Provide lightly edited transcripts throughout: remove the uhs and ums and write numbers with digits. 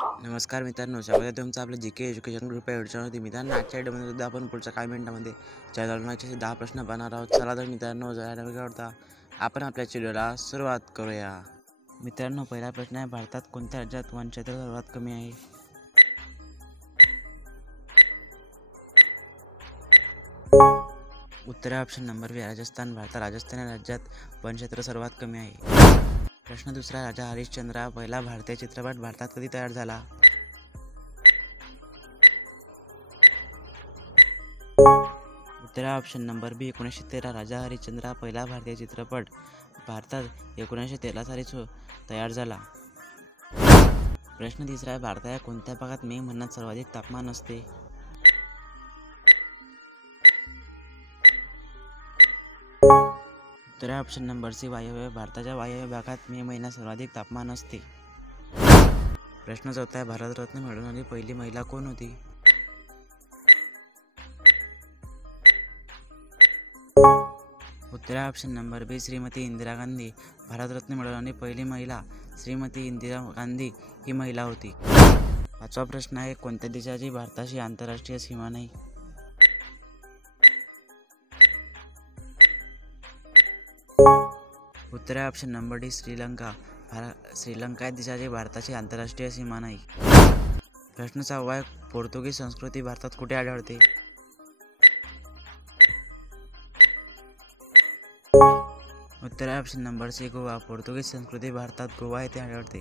नमस्कार मित्रांनो, स्वागत आहे तुमचं आपलं जी के एज्युकेशन ग्रुप या व्हिडिओवरती. मित्रांनो, आजच्या व्हिडिओमध्ये सुद्धा आपण पुढच्या काही मिनिटांमध्ये चॅनलचे 10 प्रश्न पाहणार आहोत. चला तर मित्रांनो, जरा वेळ करता आपण आपल्या व्हिडिओला सुरुवात करूया. मित्रांनो, पहिला प्रश्न आहे, भारतात कोणत्या राज्यात वनक्षेत्र सर्वात कमी आहे? उत्तर option number B Rajasthan. Rajasthan या राज्यात वनक्षेत्र सर्वात कमी आहे. प्रश्न दुसरा, राजा हरिश्चंद्र पहिला भारतीय चित्रपट भारतात कधी तयार झाला? उत्तर ऑप्शन नंबर बी 1913. राजा हरिश्चंद्र पहिला भारतीय चित्रपट भारतात 1913 साली तयार झाला. प्रश्न तिसरा आहे, भारताच्या कोणत्या भागात मे महिन्यात सर्वाधिक तापमान असते? उत्तर ऑप्शन नंबर सी वायव्य. भारताच्या वायव्य भागात मे महिन्यात सर्वाधिक तापमान असते. प्रश्न चौथा आहे, भारतरत्न मिळवणारी पहिली महिला कोण होती? उत्तर option number B Shrimati Indira Gandhi. Bharat Ratna मिळवणारी पहिली महिला श्रीमती इंदिरा गांधी ही महिला होती. पाचवा प्रश्न आहे, कोणत्या देशाची भारताशी आंतरराष्ट्रीय सीमा नाही? उत्तर option number D Sri Lanka. Sri Lanka या देशाची भारताची आंतरराष्ट्रीय सीमा नाही. प्रश्न सहावा आहे, पोर्तुगीज संस्कृती भारतात कुठे आढळते? उत्तर ऑप्शन नंबर सी गोवा. पोर्तुगीज संस्कृती भारतात गोवा येथे आढळते.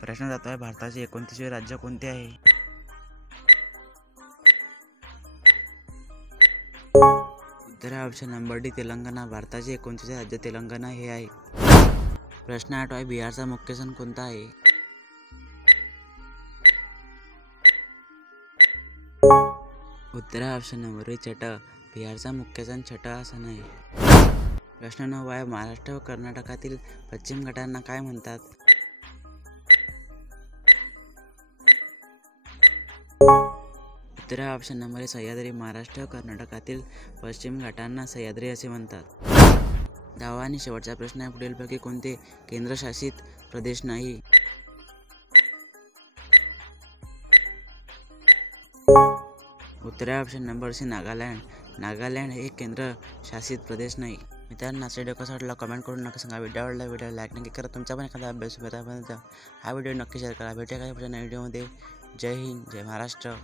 प्रश्न सातवा आहे, भारताचे 29वे राज्य कोणते आहे? उत्तर ऑप्शन नंबर डी तेलंगणा. भारताचे 29वे राज्य तेलंगणा हे आहे. प्रश्न आठवा आहे, बिहारचा मुख्य सण कोणता आहे? उत्तर ऑप्शन नंबर बी छठ. बिहारचा मुख्य सण छठ हा सण आहे. प्रश्न 9 आहे, महाराष्ट्र व कर्नाटकातील पश्चिम घाटांना काय म्हणतात? उत्तर ऑप्शन नंबर सह्याद्री. महाराष्ट्र व कर्नाटकातील पश्चिम घाटांना सह्याद्री असे म्हणतात. 10वा आणि शेवटचा प्रश्न आहे, पुढीलपैकी कोणते केंद्रशासित प्रदेश नाही? उत्तर option number C Nagaland. Nagaland हे केंद्रशासित प्रदेश नाही. मित्रांनो, आजचा व्हिडिओ कसा वाटला कमेंट करून नक्की सांगा. व्हिडिओ आवडला व्हिडिओ लाईक नक्की करा. तुमचा पण एखादा अभ्यास हा व्हिडिओ नक्की शेअर करा. भेटूया काही पुढच्या व्हिडिओमध्ये. जय हिंद, जय महाराष्ट्र.